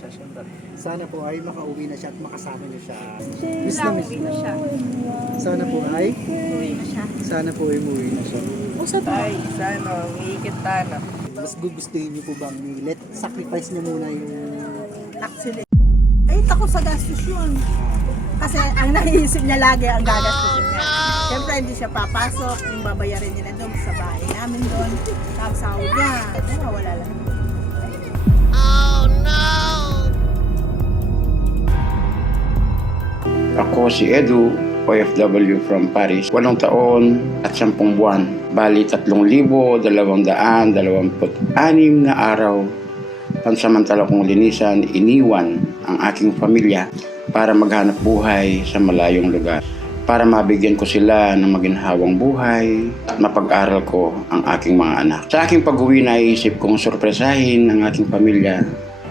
siya, syempre. Sana po ay makauwi na siya at makasama niyo siya. Miss Wala, na miss uwi mo. na siya. Sana po ay, Uwi na siya. sana po ay umuwi na siya. O sa Ay, sana, umiikit na. mas gugustuhin niyo po bang let sacrifice niyo muna yung Actually, ay takot sa gastos yun. Kasi ang nahiisip niya lagi ang gagastusin niya. Siyempre hindi siya papasok, yung babayarin nila doon sa bahay namin doon. Tapos sahod niya, wala lang. Ako si Edu, OFW from Paris. 8 taon at 10 buwan. Bali 3,226 na araw. Pansamantala kong linisan, iniwan ang aking pamilya para maghanap buhay sa malayong lugar. Para mabigyan ko sila ng maginhawang buhay at mapag-aral ko ang aking mga anak. Sa aking pag-uwi, naisip kong sorpresahin ang aking pamilya.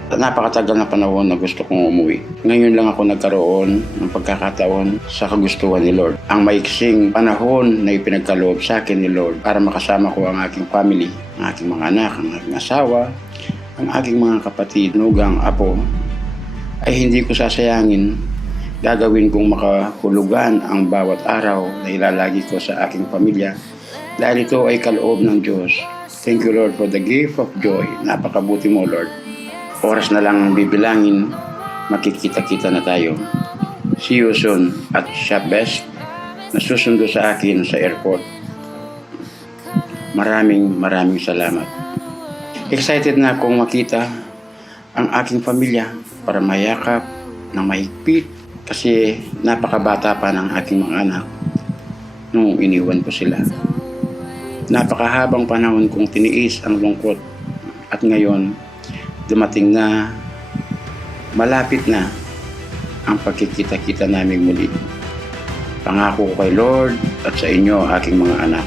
Napakatagal na panahon na gusto kong umuwi. Ngayon lang ako nagkaroon ng pagkakataon sa kagustuhan ni Lord. Ang maiksing panahon na ipinagkaloob sa akin ni Lord para makasama ko ang aking family, ang aking mga anak, ang aking asawa, ang aking mga kapatid, nugang, apo, ay hindi ko sasayangin. Gagawin kong makahulugan ang bawat araw na ilalagi ko sa aking pamilya dahil ito ay kaloob ng Diyos. Thank you, Lord, for the gift of joy. Napakabuti mo, Lord. Oras na lang bibilangin, makikita-kita na tayo. See you soon at shop best na susundo sa akin sa airport. Maraming salamat. Excited na akong makita ang aking pamilya para mayakap ng mahigpit kasi napakabata pa ng aking mga anak nung iniwan ko sila. Napakahabang panahon kong tiniis ang lungkot at ngayon dumating na, malapit na ang pagkikita-kita naming muli. Pangako ko kay Lord at sa inyo aking mga anak.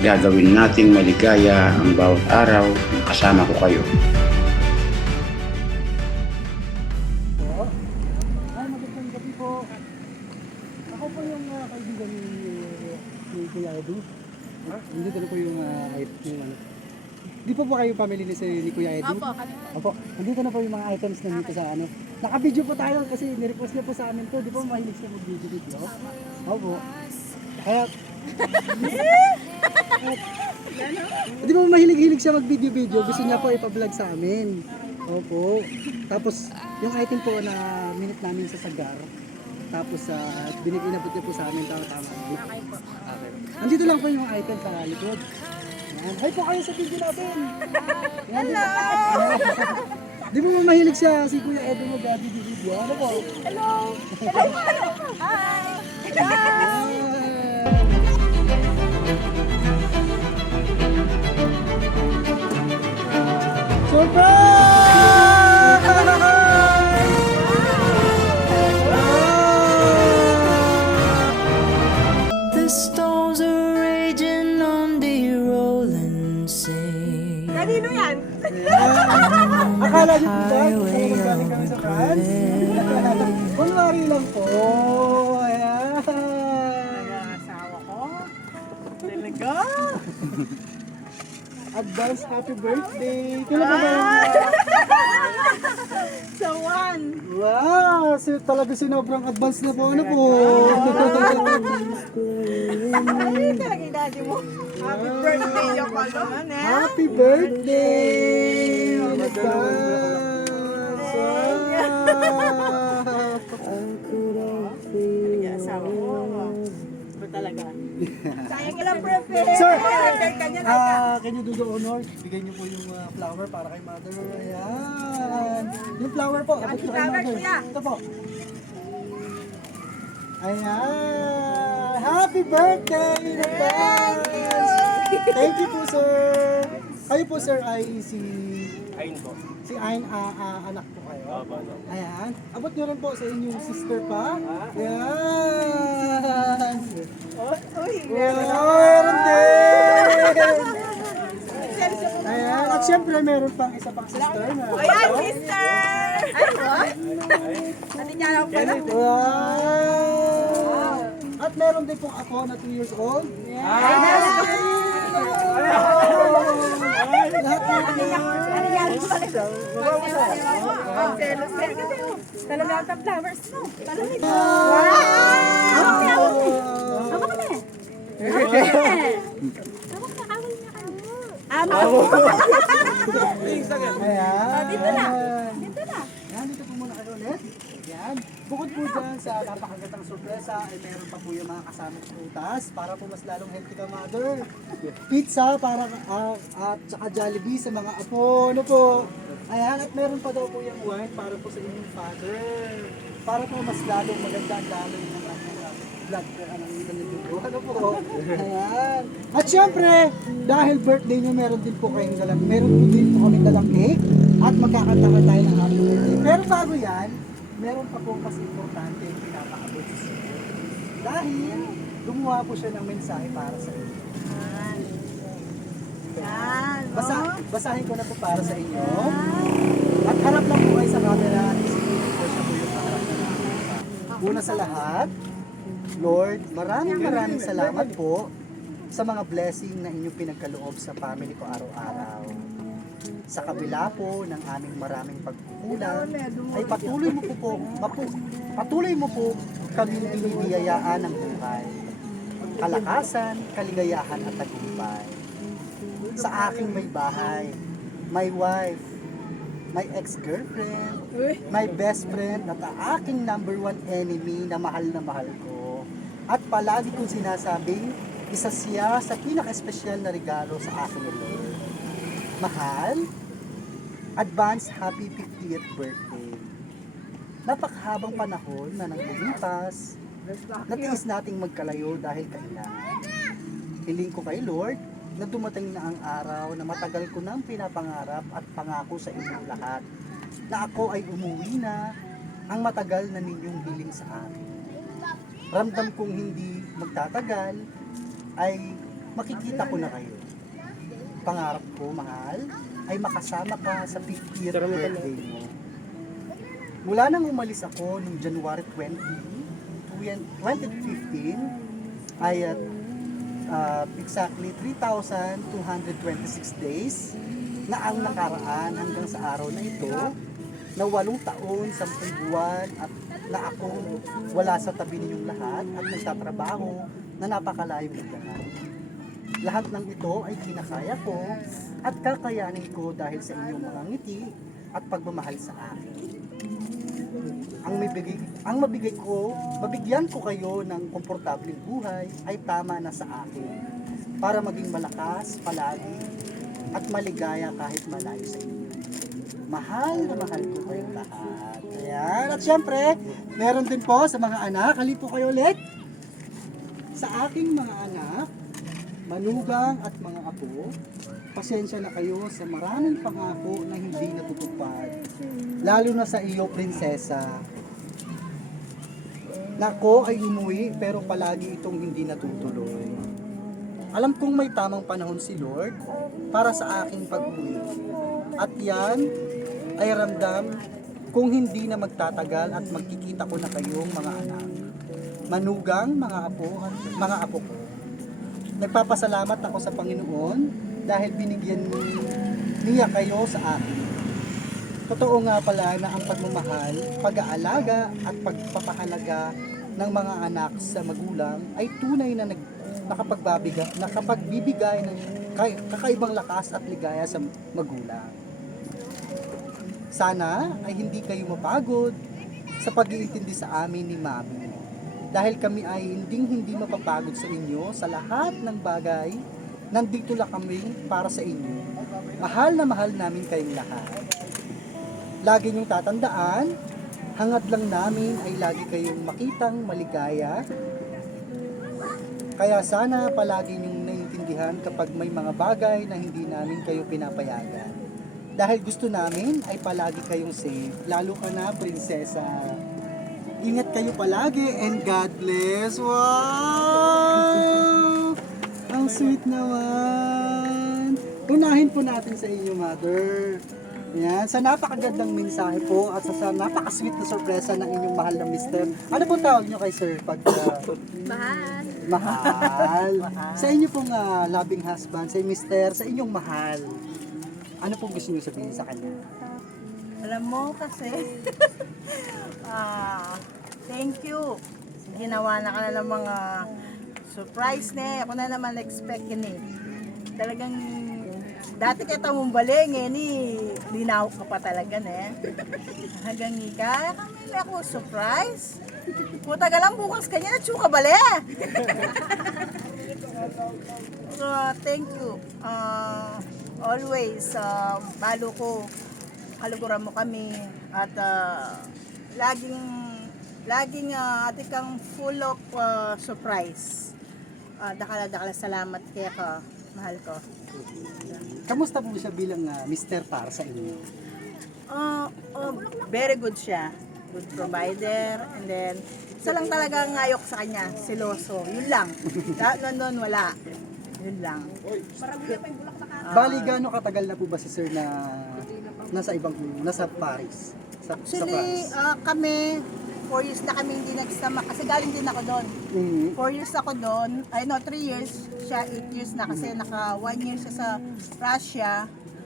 Gagawin nating maligaya ang bawat araw na kasama ko kayo. Ay, magandang gabi po. Ako po yung kaibigan ni Kuya Edu. Nandito na po yung yung Di po ba kayo family ni Kuya Edu? Opo, kami. Opo. Nandito na po yung mga items na dito sa ano. Naka-video po tayo kasi nirepost niya po sa amin to. Di po mahilig siya mag-video. Opo. Kaya... Di ba mahilig siya mag-video. Gusto niya po ipa-vlog sa amin. Opo. Tapos yung item po na minute namin sa Sagar. Tapos inabot niya po sa amin. Tama. Okay po. Okay. Andito lang po yung item sa likod. Yan. Hi po kayo sa video natin. Hello! Di ba mahilig siya si Kuya Edu mag-video? Ano po? Hello! Hi! The storms are raging on the rolling sea. Kanino yan? Akala niyo po ba? Galing kami sa France? Kunwari lang po. Ayan. Ang asawa ko. Talaga? Advance happy birthday. Kailan ba ba? Sa one. Wow! Talaga sinobrang advance na po. Ano po? Ay, talaga yung daddy mo. Happy birthday niya pala. Happy birthday! In advance! Yung asawa ko. Ito talaga. Sayang ilang birthday. Sir! Kanya Can you do the honor? Bigay niyo po yung flower para kay mother. Ayan. Yung flower po. Abot ko kay flower, mother. kuya. Ito po. Ayan. Happy birthday in advance! Thank you po, sir. Kayo po, sir, ay si... Ayun po. Si Ayn, anak po kayo. Ayan. Abot niyo rin po sa inyong sister pa. Ayan. Uy, Meron din! Ayan. At syempre, meron pang isa pang sister na. ayan, sister! Ay, what? Ate niya lang pala. Wow! At meron din pong ako na 2 years old. Lahat na. Ano yan? Ang selos yan. Kasi talaga ang flowers mo. Talaga. Wow! Sama ka na eh. Ayan. Dito na. Dito na. Yan, dito po muna kayo ulit. Yan. Bukod po dyan sa napakagandang sorpresa, ay meron pa po yung mga kasamang prutas para po mas lalong healthy ka, mother. Pizza para at saka Jollibee sa mga apo. Ano po? Ayan, at meron pa daw po yung wine para po sa inyong father. Para po mas lalong maganda ang daloy ng blood ng ibang dugo. Ano po? Ayan. At syempre, dahil birthday nyo, meron din po kayong meron po din po kami dalang cake at magkakanta ka tayo ng happy birthday. Pero bago yan, meron pa po mas importante yung pinapaabot sa inyo. Dahil gumawa po siya ng mensahe para sa inyo. Yan. Basahin ko na po para sa inyo. At harap lang po kayo sa camera at isipin po siya po yung harap na nakikita. Una sa lahat, Lord, maraming salamat po sa mga blessing na inyong pinagkaloob sa family ko araw-araw. Sa kabila po ng aming maraming pagkukulang, ay patuloy mo po kami binibiyayaan ng buhay. Kalakasan, kaligayahan at tagumpay. Sa aking may bahay, my wife, my ex-girlfriend, my best friend at ang aking number one enemy na mahal ko. At palagi kong sinasabing, isa siya sa pinaka-espesyal na regalo sa akin ni Lord. Mahal, advance happy 50th birthday. Napakahabang panahon na nang lumipas, natiis nating magkalayo dahil kailangan. Hiling ko kay Lord na dumating na ang araw na matagal ko nang pinapangarap at pangako sa inyong lahat na ako ay umuwi na ang matagal na ninyong hiling sa akin. Ramdam kong hindi magtatagal ay makikita ko na kayo. Pangarap ko, mahal, ay makasama ka sa 50th birthday mo. Mula nang umalis ako noong January 2015 ay exactly 3,226 days na ang nakaraan hanggang sa araw na ito na 8 taon, 10 buwan at na ako wala sa tabi ninyong lahat at nagtatrabaho na napakalayo ng lahat. Lahat ng ito ay kinakaya ko at kakayanin ko dahil sa inyong mga ngiti at pagmamahal sa akin. Mabigyan ko kayo ng komportableng buhay ay tama na sa akin para maging malakas palagi at maligaya kahit malayo sa inyo. Mahal na mahal ko kayong lahat. Ayan. At syempre, meron din po sa mga anak. Halip po kayo ulit. Sa aking mga anak, manugang at mga apo, pasensya na kayo sa maraming pangako na hindi natutupad. Lalo na sa iyo, prinsesa. Nako ay umuwi pero palagi itong hindi natutuloy. Alam kong may tamang panahon si Lord para sa aking pag-uwi. At yan ay ramdam kung hindi na magtatagal at magkikita ko na kayong mga anak. Manugang, mga apo ko. Nagpapasalamat ako sa Panginoon dahil binigyan niya kayo sa akin. Totoo nga pala na ang pagmamahal, pag-aalaga at pagpapahalaga ng mga anak sa magulang ay tunay na nakapagbibigay ng kakaibang lakas at ligaya sa magulang. Sana ay hindi kayo mapagod sa pag-iintindi sa amin ni Mami. Dahil kami ay hindi mapapagod sa inyo sa lahat ng bagay, nandito lang kami para sa inyo. Mahal na mahal namin kayong lahat. Lagi niyong tatandaan, hangad lang namin ay lagi kayong makitang maligaya. Kaya sana palagi niyong naiintindihan kapag may mga bagay na hindi namin kayo pinapayagan. Dahil gusto namin ay palagi kayong safe, lalo ka na, prinsesa. Ingat kayo palagi and God bless. Wow! Ang sweet naman. Unahin po natin sa inyo, mother. Yan, sa napakagandang mensahe po at sa napaka-sweet na sorpresa ng inyong mahal na mister. Ano po tawag nyo kay sir? Mahal. Mahal. Sa inyo pong loving husband, sa mister, sa inyong mahal. Ano pong gusto niyo sabihin sa kanya? Alam mo kasi, thank you. Ginawa na ka na ng mga surprise na. Ako na naman expect yun eh. Talagang, dati kita mong baling eh, linaw ka pa talaga na eh. Hanggang kaya kami may ako surprise. Kung taga lang bukas kanya, natsuka bali. So, thank you. Always, balo ko, kaluguran mo kami at laging ati kang full of surprise. Dakala salamat kaya ka, mahal ko. Kamusta po siya bilang mister para sa inyo? Very good siya. Good provider. And then, isa lang talaga ang ayok sa kanya, seloso. Yun lang. Noon wala. Yun lang. Bali, gaano katagal na po ba si sir na nasa Paris? Sa Actually, France? kami, 4 years na kami hindi nagsama. Kasi galing din ako doon. Mhm. 4 years ako doon. 3 years. Siya 8 years na kasi naka 1 year siya sa Russia.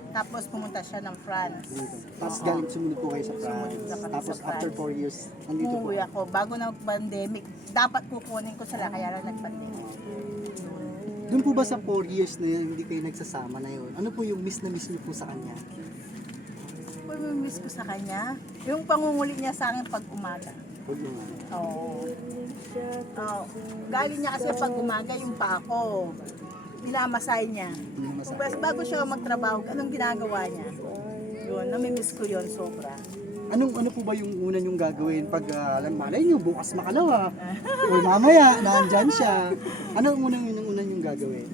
Tapos pumunta siya ng France. Tapos galing sumunod po kayo sa Sumunod France. na kami Tapos sa after France. 4 years, nandito po. Umuwi ako. Bago na pandemic, dapat kukunin ko sila. Kaya lang nag-pandemic. Doon po ba sa 4 years na yun, hindi kayo nagsasama na yun? Ano po yung miss na miss niyo po sa kanya? Miss ko sa kanya. Yung pangunguli niya sa akin pag umaga. Huwag mo nga. Oo. Galing niya kasi pag umaga yung pa ako. Minamasay niya. Bago siya magtrabaho, anong ginagawa niya? Yun, namimiss ko yun sobra. Ano po ba yung una niyong gagawin pag malay niyo bukas makalawa or mamaya nandyan siya? Ano ang unang niyong gagawin?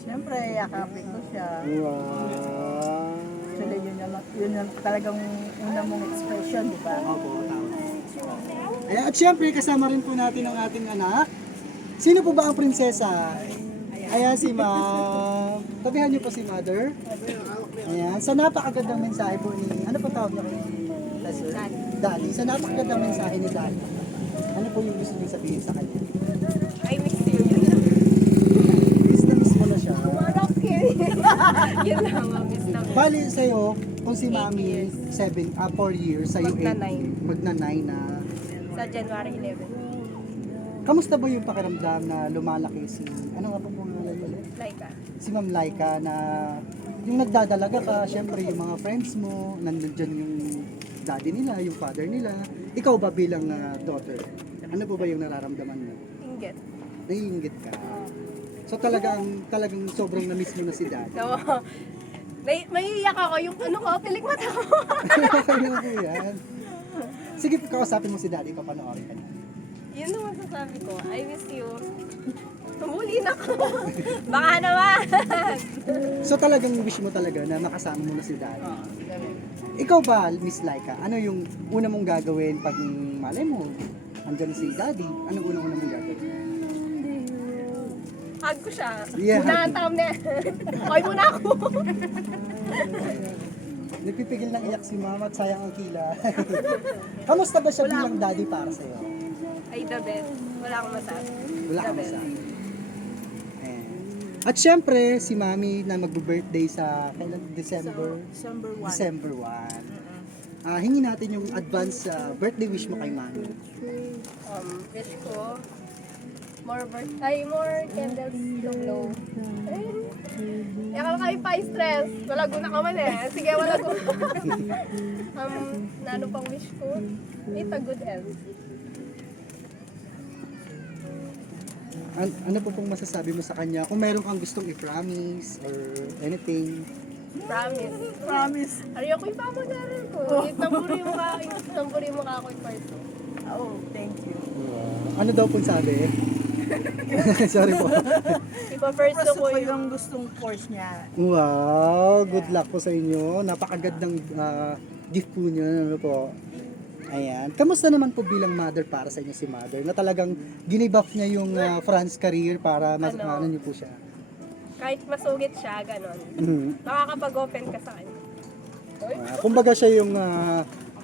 Siyempre, yakapin ko siya. Wow. Actually, yun yung talagang una mong expression, di ba? Opo, tama. Ayan, at syempre kasama rin po natin ang ating anak. Sino po ba ang prinsesa? Ayan si Ma'am. Tabihan niyo po si Mother. Ayan, sa napakagandang mensahe po ni, ano po tawag niyo kay Daddy? Sa napakagandang mensahe ni Daddy, ano po yung gusto niyo sabihin sa kanya? I miss you. Miss na miss mo na siya. Okay. Yun lang, miss na miss. Bali sa'yo, kung si Mami 4 years, sa'yo 8, magna-9 na. Sa January 11. Kamusta ba yung pakiramdam na lumalaki si, ano nga po pangalan ulit? Laika. Si Ma'am Laika na yung nagdadalaga ka, syempre yung mga friends mo, nandyan yung daddy nila, yung father nila. Ikaw ba bilang daughter? Ano po ba yung nararamdaman mo? Inggit. Naiinggit ka. So talagang sobrang na-miss mo na si daddy. So, maiiyak ako yung ano ko, pilik mata ko. Okay na po yan. Sige, kausapin mo si daddy, papanoorin ka niya. Yun naman sasabi ko, I miss you. Tumuli na ako. Baka naman. So talagang wish mo talaga na makasama mo na si daddy. Ikaw ba, Miss Laika, ano yung una mong gagawin pag malay mo, andyan si daddy, anong una mong gagawin? Hug ko siya. Yeah, Muna hug. ang tam na. Okay muna ako. Nagpipigil ng iyak si mama at sayang ang kila. Kamusta ba siya bilang daddy para sa'yo? Ay, the best. Wala akong masabi. Wala The kang best. masabi. Ayan. At syempre, si mami na magbe-birthday sa kailan? December December 1. December 1. Hingi natin yung advance birthday wish mo kay mami. Wish ko, more candles to blow. Yakal kayo pa stress. Walago na ka man eh. Sige, walago. Ano pang wish ko? Meet a good end. Ano po pong masasabi mo sa kanya? Kung meron kang gustong i-promise or anything. Promise. Ariyo ko yung pamodaran ko. Itamburi mo ka ako in person. Oh, thank you. Ano daw pong sabi? Sorry po. Ipa-first Gusto ko ko yung yung gustong course niya. Wow, good luck po sa inyo. Napakagandang gift po niyo. Ano po? Ayan. Kamusta naman po bilang mother para sa inyo si mother? Na talagang ginibaf niya yung France career para ano niyo po siya. kahit masugit siya, ganon. Mhm. Makakapag-open ka sa kanya. Kumbaga siya yung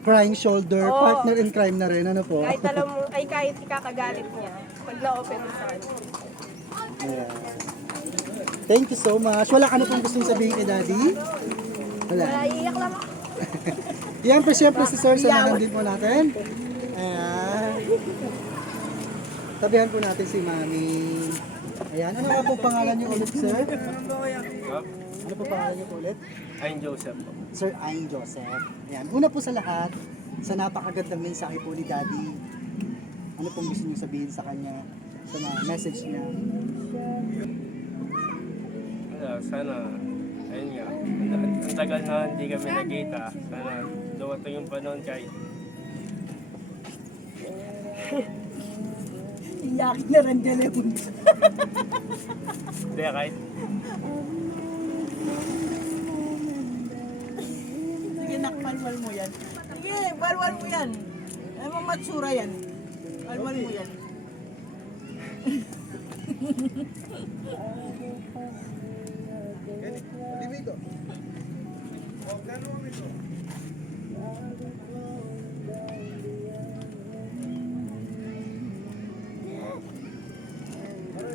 crying shoulder, Oo. partner in crime na rin. Ano po? Kahit alam mo, ay kahit ikakagalit niya, pag na-open mo sa kanya. Ayan. Thank you so much. Wala ka na pong gustong sabihin kay daddy? Wala. Iiyak lang ako. Yan po siyempre si Sir, samahan din po natin. Ayan. Tabihan po natin si Mami. Ayan, ano nga po pangalan niyo ulit, Sir? Ano po pangalan niyo po ulit? Ayun, Joseph po. Sir Aing Joseph. Ayan, una po sa lahat, sa napakagandang mensahe po ni Daddy. Ano pong gusto niyo sabihin sa kanya? Sa mga message niya? Sana, ayun nga, ang tagal na hindi kami nagkita. Sana dumating yung panahon kahit Iyak na rin dyan yun. hindi kahit Sige, nakmalwal mo yan. Sige, walwal mo yan. Ay mo matsura yan. Walwal mo yan.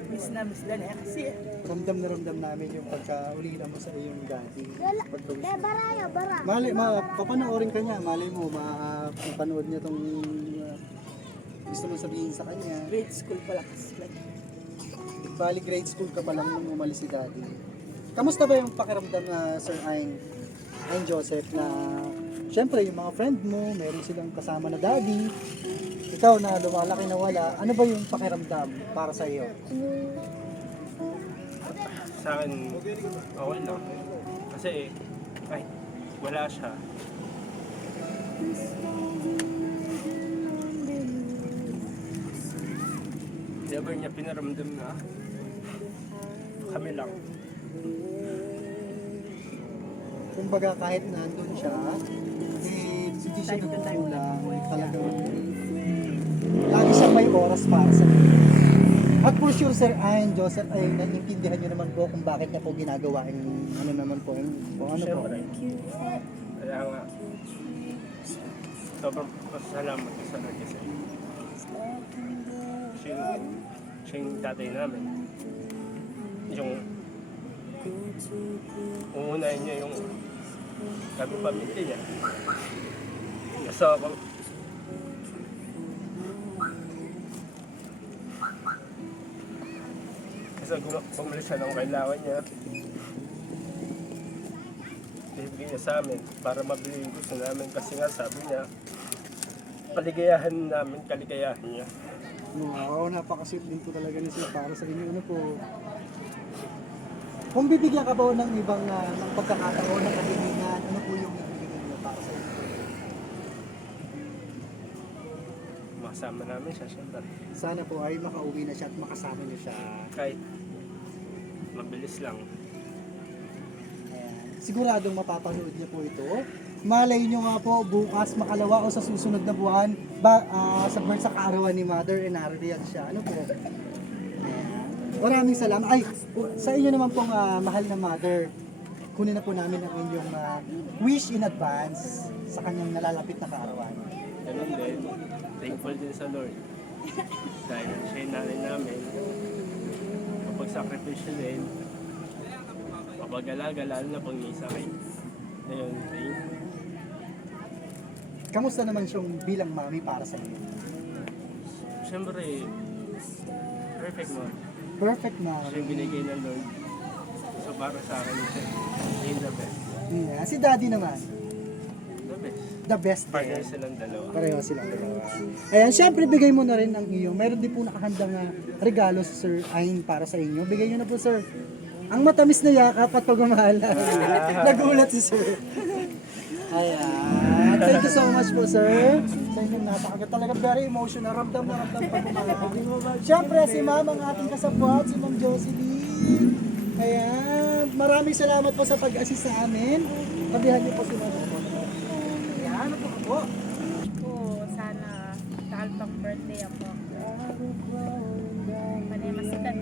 Miss na miss lang eh. Kasi Ramdam namin yung pagkaulila mo sa iyong daddy. Pagkawis mo. Baraya, bara. Mali, papanoorin ka niya. Mali mo, mapanood niya itong gusto mo sabihin sa kanya. grade school pala kasi. Bali, grade school ka pa lang nung umalis si daddy. Kamusta ba yung pakiramdam na Sir Aing Joseph na syempre yung mga friend mo, meron silang kasama na daddy. Ikaw na lumalaki na wala, ano ba yung pakiramdam para sa iyo? sa akin, okay lang. Kasi kahit wala siya, never niya pinaramdam na kami lang. Kumbaga kahit nandun siya, hindi siya nagkukulang, talagang lagi siya may oras para sa iyo. At for sure, Sir Aing Joseph, ay naiintindihan niyo naman po kung bakit niya po ginagawa yung ano naman po, kung ano po. Siyempre. Kaya nga, sobrang pasalamat ko sa Lord kasi siya yung tatay namin. Yung uunahin niya yung kami pamilya niya. So, kasi bumili siya ng kailangan niya. Bibigyan niya sa amin para mabili yung gusto namin kasi nga sabi niya kaligayahan namin, kaligayahan niya. Wow, napaka-sweet din po talaga ni Sir para sa inyo. Ano po? Kung bibigyan ka ba ng ibang ng pagkakataon ng kahilingan, ano po yung bibigyan niyo para sa inyo? Makasama namin siya siyempre. Sana po ay makauwi na siya at makasama niyo siya. Kahit mabilis lang. Ayan. Siguradong mapapanood niyo po ito. Malay niyo nga po bukas, makalawa o sa susunod na buwan sa kaarawan ni Mother and naririyan siya. Ano po? Ayan. Maraming salamat. Ay, sa inyo naman pong mahal na Mother, kunin na po namin ang inyong wish in advance sa kanyang nalalapit na kaarawan. Ganun din. Thankful din sa Lord. Dahil siya yung nanay namin. Kapag sakripisyo din, kapag alaga, lalo na pag may sakit. Ayun, Kamusta naman siyang bilang mami para sa inyo? siyempre, perfect mo. Perfect Siya yung mami. binigay ng Lord. So para sa akin, siya yung the best. Yeah. Si Daddy naman, The best. the best Partner din. silang dalawa. Pareho silang dalawa. Ayan, syempre bigay mo na rin ang iyong. Meron din po nakahandang regalo si Sir Aing para sa inyo. Bigay nyo na po, Sir. Ang matamis na yakap at pagmamahal. Nagulat si Sir. Ayan. Thank you so much po, Sir. Sa inyong napakagat talaga very emotional. Ramdam na ramdam pa po. Syempre, si Ma'am ang ating kasabwat, si Ma'am Jocelyn. Ayan. Maraming salamat po sa pag-assist sa amin. Tabihan niyo po si Ma'am. Ayan. Ano po? Po, sana dahil pang birthday ako. Manemasitan.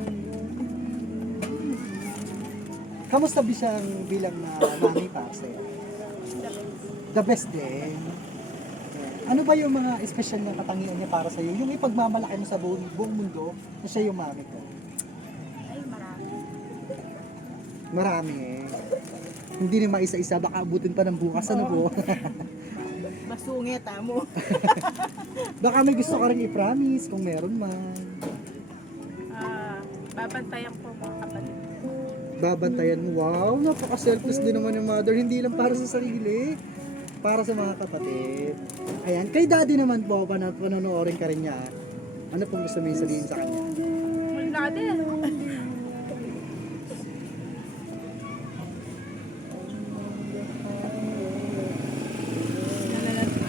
Kamusta ba siyang bilang mami para sa'yo? The best din. Ano ba yung mga espesyal na katangian niya para sa'yo? Yung ipagmamalaki mo sa buong mundo na siya yung mami ko. Ay, marami. Marami eh. Hindi na maisa-isa, baka abutin pa ng bukas, ano po? Masungit, mo. Baka may gusto ka rin i-promise kung meron man. Babantayan ko mga kapatid. Babantayan mo. Wow, napaka-selfless din naman yung mother. Hindi lang para sa sarili, para sa mga kapatid. Ayan, kay daddy naman po, panonoorin ka rin niya. Ano pong gusto mo yung sabihin sa kanya? Wala din.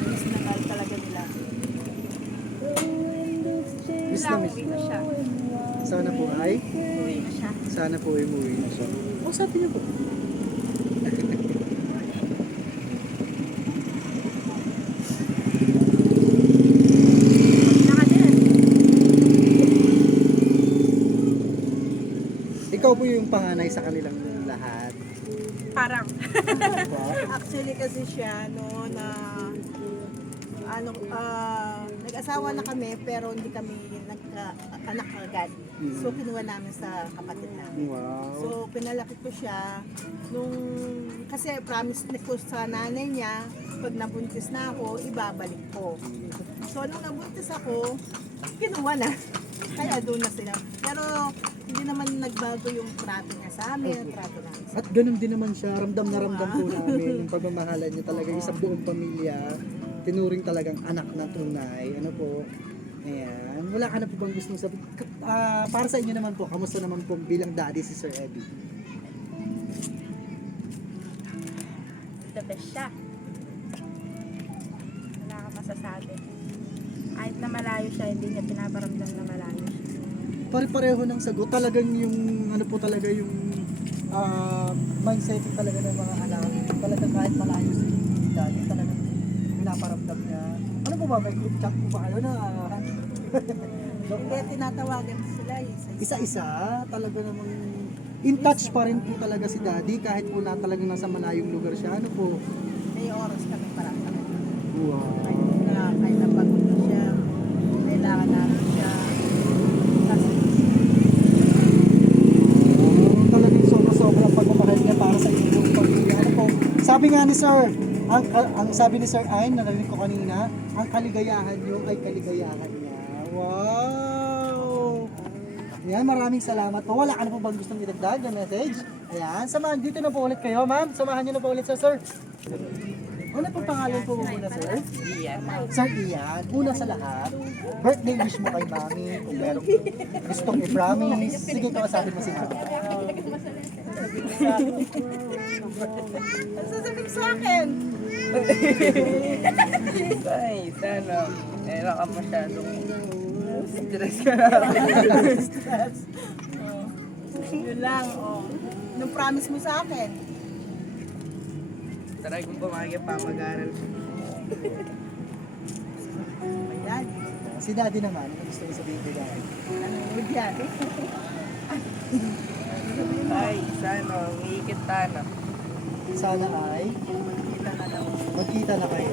Miss na mahal talaga nila. Miss na miss. Uwi na siya. Sana po ay, Uwi na siya. sana po ay umuwi na siya. O, sabi niyo po. Wala din. Ikaw po yung panganay sa kanilang lahat. Parang. Actually kasi siya no na nag-asawa na kami pero hindi kami nagka-anak agad. So kinuha namin sa kapatid namin. Wow. So pinalaki ko siya nung kasi promise ni ko sa nanay niya pag nabuntis na ako ibabalik ko. So nung nabuntis ako kinuha na. Kaya doon na sila. Pero hindi naman nagbago yung trato niya sa amin, trato namin sa At ganun din naman siya, ramdam na ramdam po namin yung pagmamahalan niya talaga isang buong pamilya, tinuring talagang anak ng tunay, ano po, ayan, wala ka na po bang gustong sabihin? Para sa inyo naman po, kamusta naman po bilang daddy si Sir Eddie? The best siya. Wala ka masasabi. Kahit na malayo siya, hindi niya pinaparamdam na malayo siya. Pare-pareho ng sagot, talagang yung, ano po talaga yung mindset talaga ng mga anak, talagang kahit malayo si daddy, talagang pinaparamdam niya. Ano po ba, may group chat po ba kayo na Kaya tinatawagan sila isa-isa, talaga namang in touch pa rin po talaga si daddy kahit po na talagang nasa malayong lugar siya, ano po? may oras kami para kami. Wow. Kahit na pagod na siya, kailangan namin siya. Kasi Talagang sobra-sobra pagmamahal niya para sa inyong pamilya. Ano po? Sabi nga ni Sir, ang sabi ni Sir Ayn, narinig ko kanina, ang kaligayahan niyo ay kaligayahan niya. Wow! Ayan, maraming salamat po. Wala ka na po bang gustong idagdag na message? Ayan, samahan dito na po ulit kayo, ma'am. Samahan niyo na po ulit sa Sir. Ano po pangalan po muna, Sir? Iyan. Sir Ian, una sa lahat, birthday wish mo kay Mami, kung merong gustong i-promise, sige kausapin mo si Mami. ang sasabihin sa akin, Ay, sana. Meron ka masyadong stress ka yun lang, nung promise mo sa akin, Try kong pumagay pa mag-aral. ayan, Si Daddy naman, ano gusto mo sabihin kay Daddy? nanonood yan. Ay, sana. Umiikit na. Sana ay Kita na daw. magkita na kayo.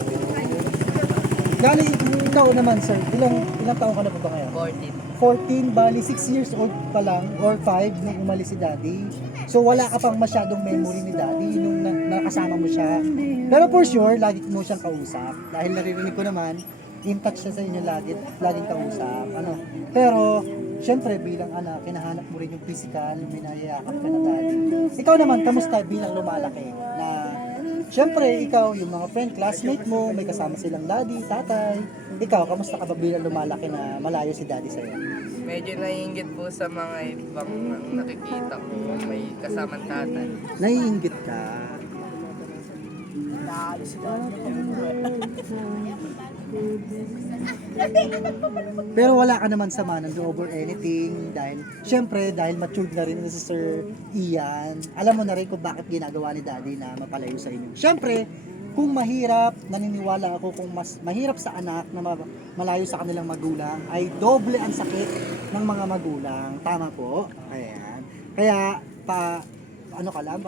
Gali, ikaw naman sir, ilang taon ka na po ba ngayon? 14. 14, bali 6 years old pa lang or 5 nung umalis si Daddy. So wala ka pang masyadong memory ni Daddy nung nakasama mo siya. Pero for sure, lagi mo siyang kausap. Dahil naririnig ko naman, in touch siya sa inyo laging kausap. Ano? Pero, syempre bilang anak, kinahanap mo rin yung physical, yung minayakap ka na Daddy. Ikaw naman, kamusta bilang lumalaki? Na, syempre, ikaw, yung mga friend, classmate mo, may kasama silang daddy, tatay. Ikaw, kamusta ka ba bilang lumalaki na malayo si Daddy sa'yo? Medyo naiingit po sa mga ibang nakikita ko. May kasamang tatay. Naiinggit ka. Pero wala ka naman sama ng loob or anything dahil syempre dahil matured na rin si Sir Ian, alam mo na rin kung bakit ginagawa ni Daddy na mapalayo sa inyo. Syempre, kung mahirap, naniniwala ako kung mas mahirap sa anak na malayo sa kanilang magulang ay doble ang sakit ng mga magulang. Tama po? Ayan. Kaya ano ka lang,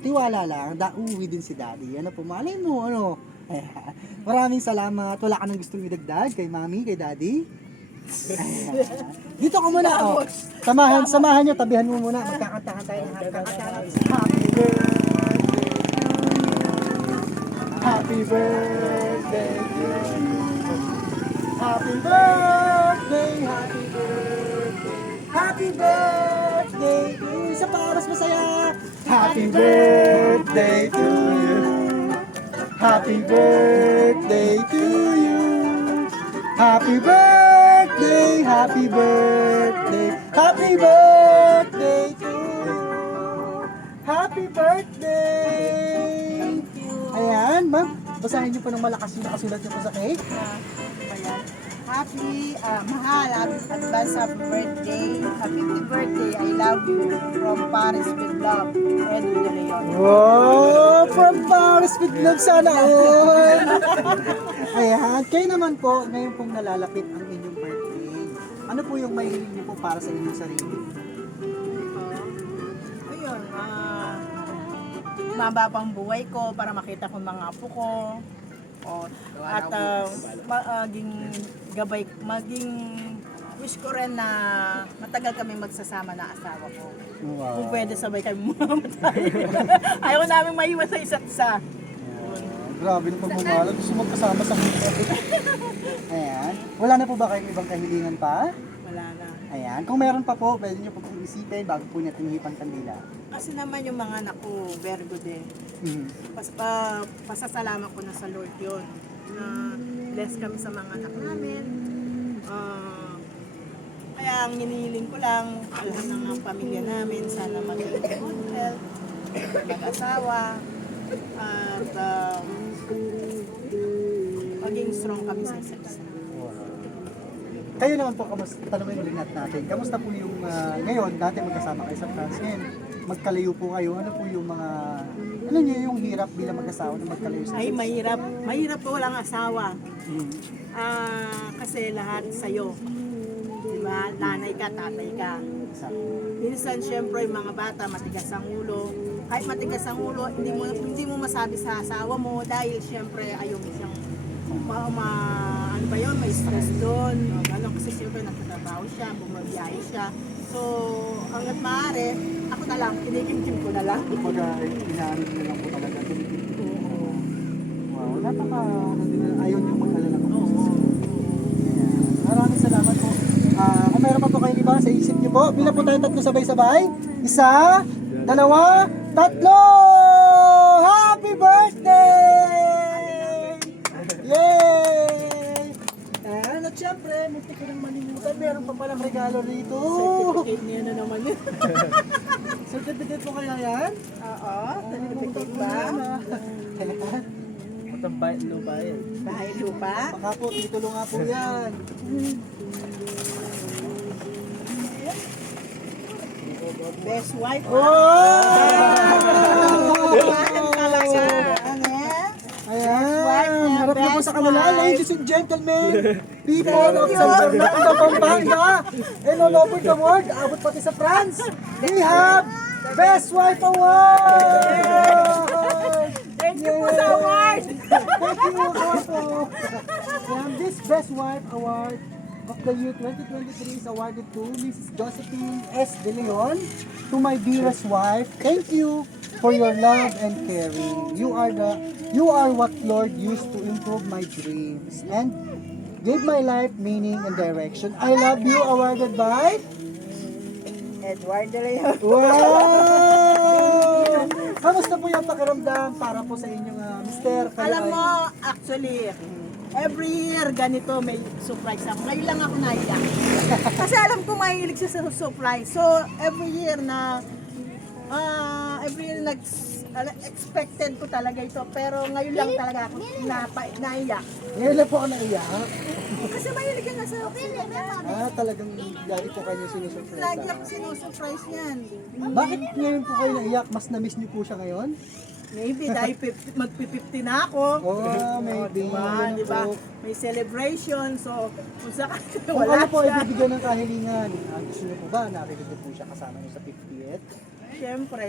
tiwala lang, uuwi din si Daddy. Ano po, malay mo, ano. Ayan. Maraming salamat. Wala ka nang gustong idagdag kay Mami, kay Daddy? Ayan. Dito ka muna, oh. Samahan nyo, tabihan mo muna. Magkakantahan tayo ng happy birthday. Happy birthday to you. Happy birthday, happy birthday. Happy birthday to you. Isa pa, mas masaya. Happy birthday to you. Happy birthday to you. Happy birthday, happy birthday. Happy birthday to you. Happy birthday. Thank you. Ayan, ma'am. Basahin niyo po ng malakas yung nakasulat niyo po sa cake. Ayan. Happy, mahal, advance happy birthday. Happy birthday, I love you. From Paris with love, Edu De Leon. Wow! From Paris with love sana all! Ayan, kayo naman po, ngayon pong nalalapit ang inyong birthday. Ano po yung may hiling niyo po para sa inyong sarili? Ayun, mababang buhay ko para makita ko mga apo ko. At maging wish ko rin na matagal kami magsasama na asawa ko. Wow. Kung pwede sabay kami mamatay. Ayaw namin maiwan sa isa't isa. Grabe na pagmamahal. Gusto magkasama sa mga. Ayan. Wala na po ba kayong ibang kahilingan pa? Wala na. Ayan. Kung meron pa po, pwede nyo po pong isipin bago po niya tinihipan kandila. Kasi naman yung mga anak ko, very good eh. Mhm. Pasasalamat ko na sa Lord yun. Na bless kami sa mga anak namin. Kaya ang hinihiling ko lang, alam ng pamilya namin, sana maging good health, mag-asawa, at maging strong kami sa isa't isa. Kayo naman po, tanongin ulit natin. Kamusta po yung ngayon, dati magkasama kayo sa France, ngayon magkalayo po kayo, ano po yung mga, ano niyo yung hirap bilang mag-asawa na magkalayo sa Ay, mahirap. Mahirap po walang asawa. Mhm. Kasi lahat sa'yo. Diba? Nanay ka, tatay ka. Exactly. Minsan, syempre, yung mga bata, matigas ang ulo. Kahit matigas ang ulo, hindi mo masabi sa asawa mo dahil syempre, ayaw mo siyang ano ba yun, may stress doon. Ano, kasi syempre, nagtatrabaho siya, bumabiyahe siya. So, hanggat maaari, ako na lang, kinikimkim ko na lang. Kumbaga, inaanod nyo lang po talaga. Wow, napaka, ayaw nyo mag-alala po. Maraming salamat po. Kung meron pa po kayo iba sa isip nyo po, bilang po tayo tatlo sabay-sabay. Isa, dalawa, tatlo! Happy birthday! Yay! At syempre, munti ko nang malimutan, meron pa palang regalo rito. Certificate niya na naman yun. Certificate po kaya yan? Oo, certificate ba? Ayan. Matang bayad, lupa yan. Bahay lupa. Baka po, titulo nga po yan. Best wife. Wow! Talaga. Ano yan? Ayan, harap na po best sa kanila, wife. ladies and gentlemen, people of San Fernando, Pampanga, and all over the world, abot pati sa France, we have Best Wife Award! Thank you po sa award. Thank you po. And this Best Wife Award of the year 2023 is awarded to Mrs. Josephine S. De Leon, to my dearest wife. Thank you for your love and caring. You are what Lord used to improve my dreams and gave my life meaning and direction. I love you, awarded by Edward De Leon. Wow! Kamusta po yung pakiramdam para po sa inyong mister? Kayo Alam ay- mo, actually, every year ganito may surprise ako. Ngayon lang ako naiyak. Kasi alam ko mahilig siya sa surprise. So, every year expected ko talaga ito. Pero ngayon lang talaga ako naiyak. Ngayon lang po ako naiyak. Kasi mahilig yan sa surprise. Talagang lagi po kayo sinusurpresa. Lagi ako sinusurprise yan. Bakit ngayon po kayo naiyak? Mas na-miss niyo po siya ngayon? Maybe dahil magpi-50 na ako. Oh, maybe. Diba? Ganun Diba? po. May celebration. So, kung saan Kung wala ano po siya. ibibigyan ng kahilingan, gusto niyo po ba narinig niyo po siya kasama niyo sa 50th? Siyempre.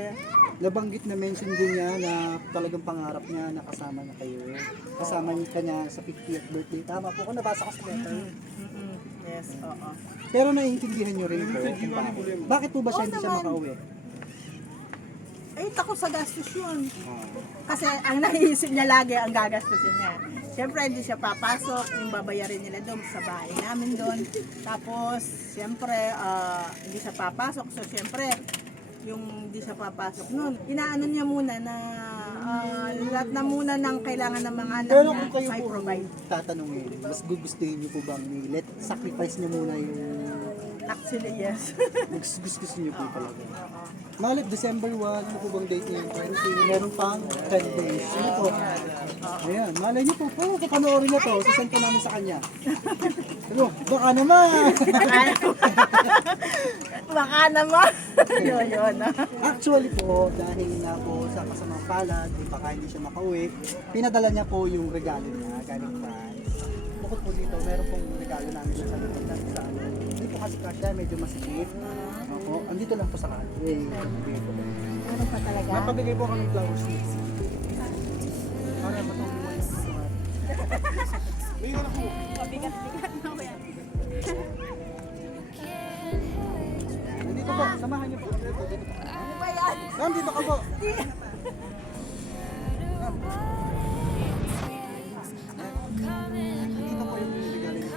Nabanggit na mention din niya na talagang pangarap niya na kasama na kayo. Kasama niya kanya sa 50th birthday. Tama po, kung nabasa ko sa letter. Yes, oo. Pero naiintindihan niyo rin po kung bakit. Bakit po ba siya hindi siya makauwi? Ay, takot sa gastos yun. Kasi ang naiisip niya lagi ang gagastusin niya. Siyempre, hindi siya papasok, yung babayarin nila doon sa bahay namin doon. Tapos, siyempre, hindi siya papasok. So, siyempre, yung hindi siya papasok noon, inaano niya muna na lahat na muna ng kailangan ng mga anak Pero niya, kung kayo may po provide. tatanungin, mas gugustuhin niyo po bang let sacrifice niyo muna yung Actually, yes. gusto niyo po talaga? Malit December 1, ano po bang date niyo? 20, meron pang 10 days. Ano po? Ayan, malay niyo po, kapanoorin niyo to, sasend ko namin sa kanya. Pero, baka naman! Baka naman. Yun. Actually po, dahil na po sa kasamang palad, baka hindi siya makauwi, pinadala niya po yung regalo niya galing France. Bukod po dito, meron pong regalo namin siya sa likod natin sa ano. Hindi po kasi kasya, medyo masikip. Opo, andito lang po sa kanto. Ano pa talaga? Napabigay po kami flowers mix. Para matulungan mo yung mga. Uy, wala po. Mabigat-bigat na ko yan. Nandito po, samahan niyo po. Ano ba yan? Nandito ka po. Nandito po yung regalo niya.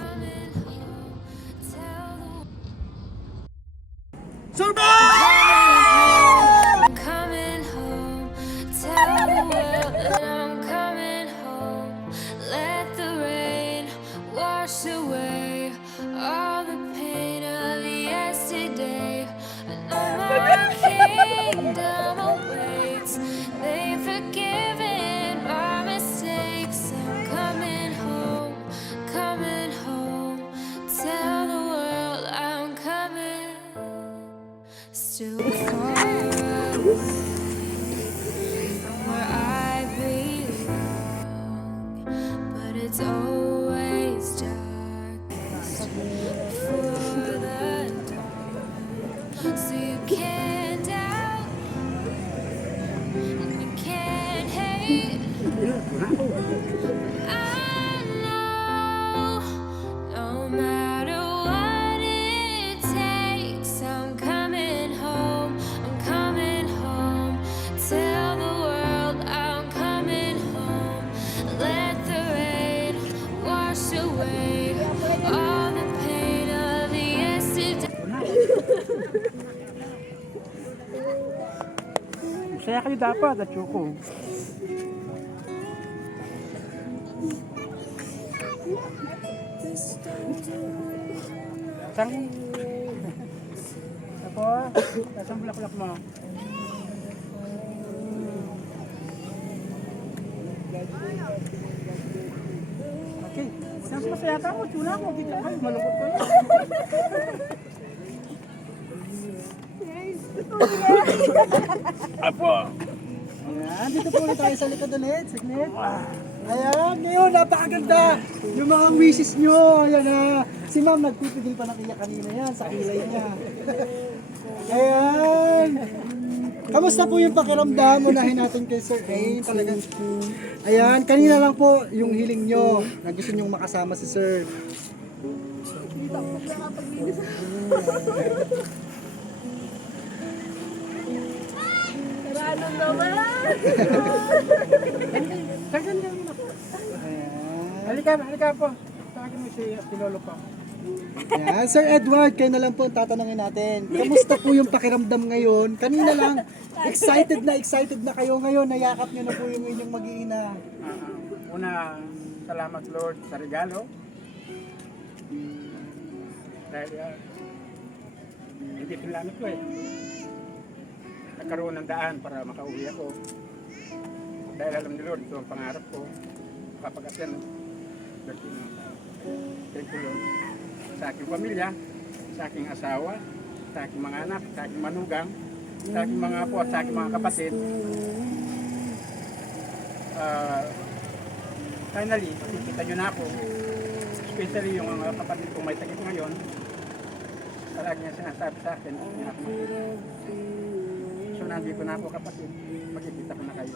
I'm coming home. Tell the world that I'm coming home. Let the rain wash away all the pain of yesterday. I know my kingdom awaits. They've forgiven my mistakes. I'm coming home, coming home. Tell the world I'm coming. Still far away from where I belong, but it's always darkest before the dawn. So you can't doubt and you can't hate. I know no matter what it takes, I'm coming home. I'm coming home. Tell the world I'm coming home. Let the rain wash away all the pain of the yesterday. Masaya kayo dapat at Choco. Sang Ako, nasang bulaklak mo? Okay, saan masaya ka mo? Tuna mo, kita kayo, malungkot kayo. Apo! Ayan, dito po ulit tayo sa likod ulit. Signet. Ayan, ngayon, napakaganda. Yung mga wishes nyo. Ayan na. Si ma'am nagpipigil pa ng iyak kanina yan sa kilay niya. Ayan. Kamusta po yung pakiramdam? Unahin natin kay Sir Ain. Talagang, ayan, kanina lang po yung hiling nyo na gusto nyong makasama si Sir. Ano naman? Ayan. Halika po. Tawagin mo si Pilolo pa. Yan, Sir Edward, kayo na lang po ang tatanungin natin. Kamusta po yung pakiramdam ngayon? Kanina lang, excited na kayo ngayon. Nayakap niyo na po yung inyong mag-iina. Una, salamat Lord sa regalo. Dahil hindi pinlamit ko eh. Nagkaroon ng daan para makauwi ako. Dahil alam ni Lord, ito ang pangarap ko. Kapag-attend. Thank you Lord. Sa aking pamilya, sa aking asawa, sa aking mga anak, sa aking manugang, sa aking mga apo at sa aking mga kapatid. Finally, makikita nyo na ako. Especially yung mga kapatid kong may sakit ngayon. Palagi niya sinasabi sa akin, hindi na ako makikita. So nandito na ako kapatid, makikita ko na kayo.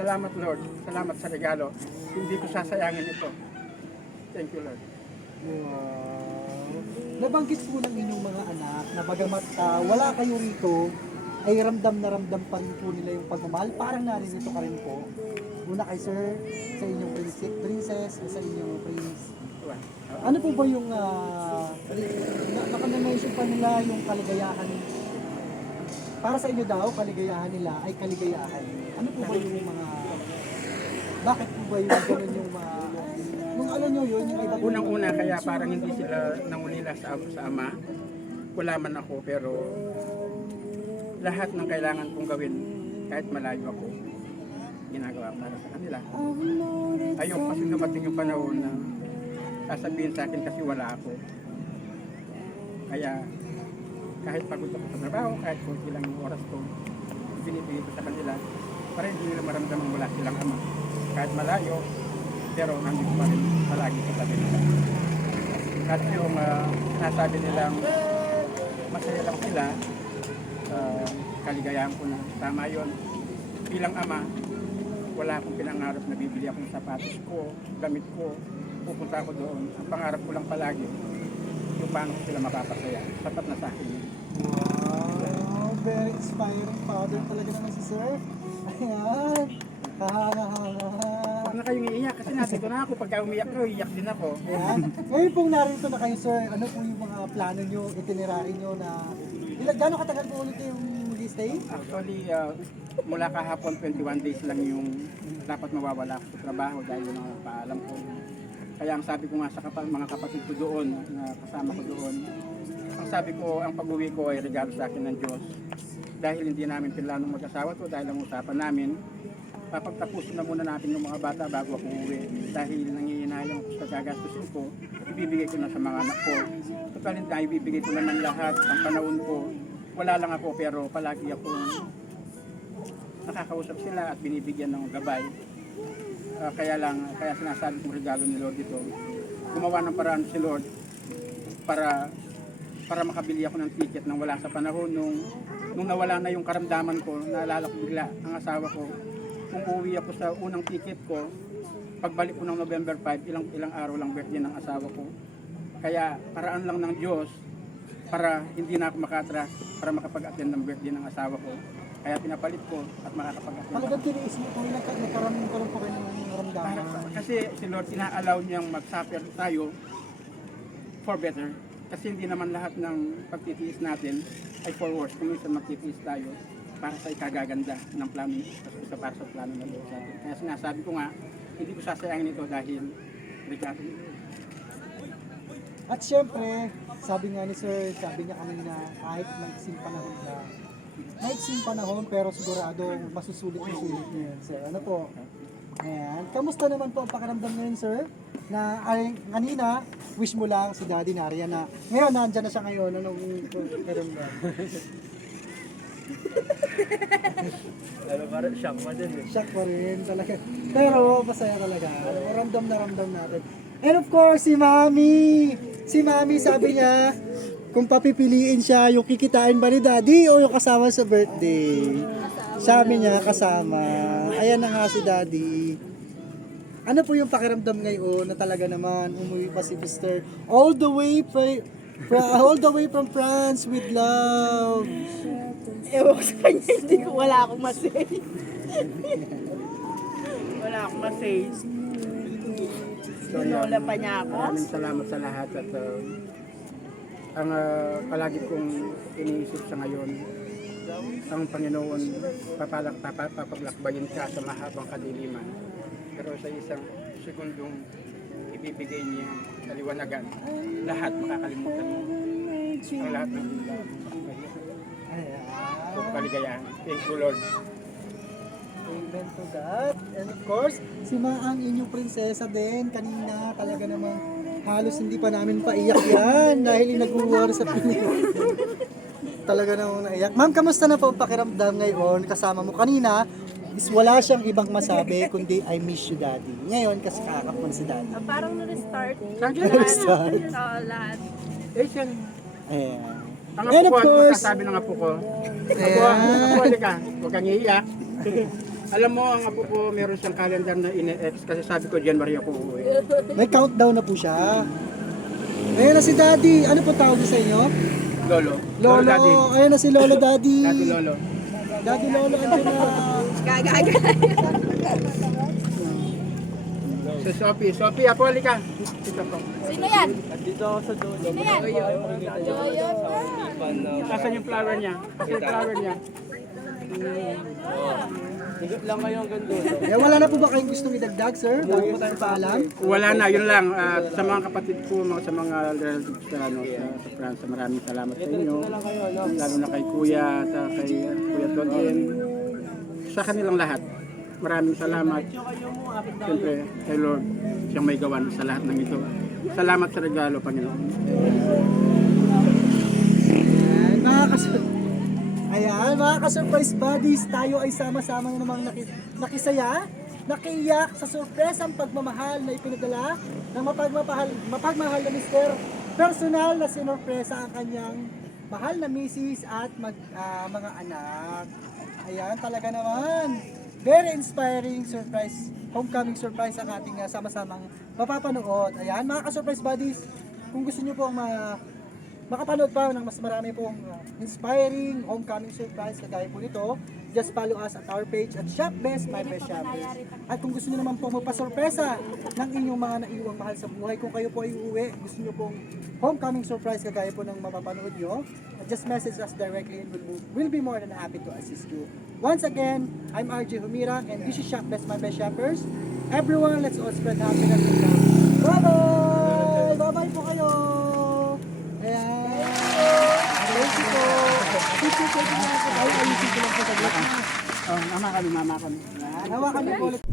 Salamat Lord, salamat sa regalo. Hindi ko sasayangin ito. Thank you Lord. Wow. Nabanggit po ng inyong mga anak na bagamat wala kayo rito, ay ramdam na ramdam pa rin po nila yung pagmamahal. Parang naririto ka rin po. Una kay sir, sa inyong princess, sa inyong prince. Ano po ba yung, baka na-mention pa nila yung kaligayahan? Para sa inyo daw, kaligayahan nila ay kaligayahan. Ano po ba yung mga, bakit po ba yung gano'n yung kung ano nyo yun, yung iba Unang-una kaya parang hindi sila nangulila sa ama. Wala man ako pero lahat ng kailangan kong gawin kahit malayo ako, ginagawa para sa kanila. Ayun kasi dumating yung panahon na sasabihin sa akin kasi wala ako. Kaya kahit pagod ako sa trabaho, kahit kung ilang oras ko, binibigay ko sa kanila para hindi nila maramdaman wala silang ama. Kahit malayo, pero nandito pa rin palagi sa tabi nila. At yung nasabi nilang masaya lang sila, kaligayahan ko na tama yun. Bilang ama, wala akong pinangarap na bibili akong sapatos ko, damit ko, pupunta ako doon. Ang pangarap ko lang palagi, yung paano ko sila mapapasaya. Sapat na sa akin yun. Wow, very inspiring father talaga naman si sir. Ayan. Huwag na kayong iiyak kasi nandito na ako. Pagka umiyak ko, iiyak din ako. Ayan. Ngayon pong narito na kayo sir, ano po yung mga plano nyo, itinerary nyo na gano'ng katagal po ulit yung mag-stay? Actually, mula kahapon 21 days lang yung dapat mawawala ako sa trabaho dahil yun ang paalam ko. Kaya ang sabi ko nga sa mga kapatid ko doon, na kasama ko doon, ang sabi ko, ang pag-uwi ko ay regalo sa akin ng Diyos. Dahil hindi namin pinlanong mag-asawa to, dahil ang usapan namin, papagtapusin na muna natin yung mga bata bago ako uwi. Dahil nangihinayang ako sa gagastusin ko, ibibigay ko na sa mga anak ko. Total hindi, ibibigay ko naman lahat ang panahon ko. Wala lang ako pero palagi ako nakakausap sila at binibigyan ng gabay. Kaya sinasabi kong regalo ni Lord ito. Gumawa ng paraan si Lord para makabili ako ng ticket nang wala sa panahon nung nawala na yung karamdaman ko. Naalala ko bigla ang asawa ko. Kung uuwi ako sa unang ticket ko, pagbalik ko ng November 5, ilang araw lang birthday ng asawa ko. Kaya paraan lang ng Diyos para hindi na ako makatras para makapag-attend ng birthday ng asawa ko. Kaya pinapalit ko at makakapag-attend. Talagang tiniis mo po yung nagkaroon po kayo ng naramdaman. Kasi si Lord ina-allow niyang mag-suffer tayo for better. Kasi hindi naman lahat ng pagtitiis natin ay for worse. Kung minsan magtitiis tayo para sa ikagaganda ng plano, para sa plano ng Lord sa atin. Kaya sinasabi ko nga, hindi ko sasayangin ito dahil regalo nito. At syempre, sabi nga ni sir, sabi niya kanina, kahit maiksing panahon na, maiksing panahon pero sigurado masusulit-sulit niya yun, sir. Ano po? Ayan. Kamusta naman po ang pakiramdam ngayon, sir? Na ay, kanina, wish mo lang si Daddy Narian na ngayon, nandyan na siya ngayon. Anong pakiramdam? Parang shock pa din eh. Shock pa rin talaga. Pero masaya talaga. Ramdam na ramdam natin. And of course, si Mami. Si Mami sabi niya, kung papipiliin siya, yung kikitain ba ni Daddy o yung kasama sa birthday? Sabi niya, kasama. Ayan na nga si Daddy. Ano po yung pakiramdam ngayon na talaga naman umuwi pa si Mr. all the way from France with love. Ewan ko sa kanya, wala akong masay. Wala akong masay. Tinola pa niya ako. Maraming salamat sa lahat at ang palagi kong iniisip sa ngayon, ang Panginoon papaglakbayin ka sa mahabang kadiliman. Pero sa isang segundong ibibigay niya kaliwanagan, lahat makakalimutan mo. Ang lahat ng ilaw. So, kaligayahan. Thank you, Lord. Amen to that. And of course, si Maang inyong prinsesa din. Kanina talaga namang halos hindi pa namin paiyak yan dahil nag-uwar sa Pinoy. Talaga namang naiyak. Ma'am, kamusta na po ang pakiramdam ngayon kasama mo? Kanina, is wala siyang ibang masabi kundi I miss you, Daddy. Ngayon, kasi kakapon si Daddy. Parang na-restart. Na-restart. Oo, lahat. Eh, siya. Ayan. Ang And of apo ko, course, magkasabi ng apo ko. Apo, halika. Huwag kang iiyak. Alam mo, ang apo ko, meron siyang calendar na ine-ex kasi sabi ko, January ako uuwi. may countdown na po siya. Ayan na si Daddy. Ano po tawag niya sa inyo? Lolo. Lolo, Daddy. ayun na si Lolo Daddy. Daddy Lolo. Daddy Lolo, andyan na. Gagaga. Si Sophie. Sophie, apo, halika. Dito po. Sino yan? Nandito ako sa dulo. Sino yan? Joyo pa. Asan yung flower niya? Asan yung flower niya? Higot lang kayo hanggang dulo. Eh, wala na po ba kayong gustong idagdag, sir? Bago po tayo paalam? Wala na, yun lang. Sa mga kapatid ko, sa mga relatives sa France, maraming salamat sa inyo. Lalo na kay Kuya, at kay Kuya Todin. Sa kanilang lahat. Maraming salamat. Siyempre, kay Lord, siyang may gawan sa lahat ng ito. Salamat sa regalo, Panginoon. Ayan, mga ka-surprise buddies, tayo ay sama-sama na namang nakisaya, nakiyak sa surpresang pagmamahal na ipinadala ng mapagmahal na mister. Personal na sinurpresa ang kanyang mahal na misis at mga anak. Ayan, talaga naman. Very inspiring surprise, homecoming surprise ang ating sama-samang mapapanood. Ayan, mga ka-surprise buddies, kung gusto niyo pong makapanood pa ng mas marami pong inspiring homecoming surprise kagaya po nito, just follow us at our page at Shop Best My Best Shoppers. At kung gusto niyo naman pong mapasurpresa ng inyong mga naiwang mahal sa buhay, kung kayo po ay uuwi, gusto niyo pong homecoming surprise kagaya po ng mapapanood nyo, just message us directly and we'll be more than happy to assist you. Once again, I'm RJ Humira and this is Shop Best My Best Shoppers. Everyone, let's all spread happiness and love. Bye-bye! Bye-bye po kayo! Ayan. Thank you po. Thank you po. Ayusin ko lang po sa group. Oh, mama kami. Ayan. Hawakan niyo po ulit.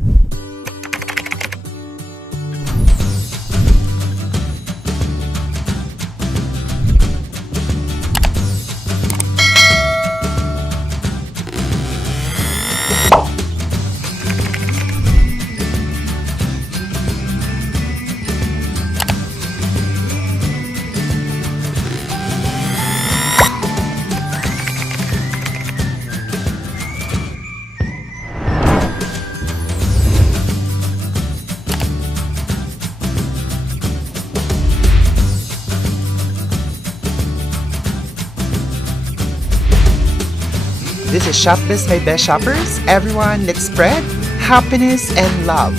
This is Shop Best My Best Shoppers. Everyone, let's spread happiness and love.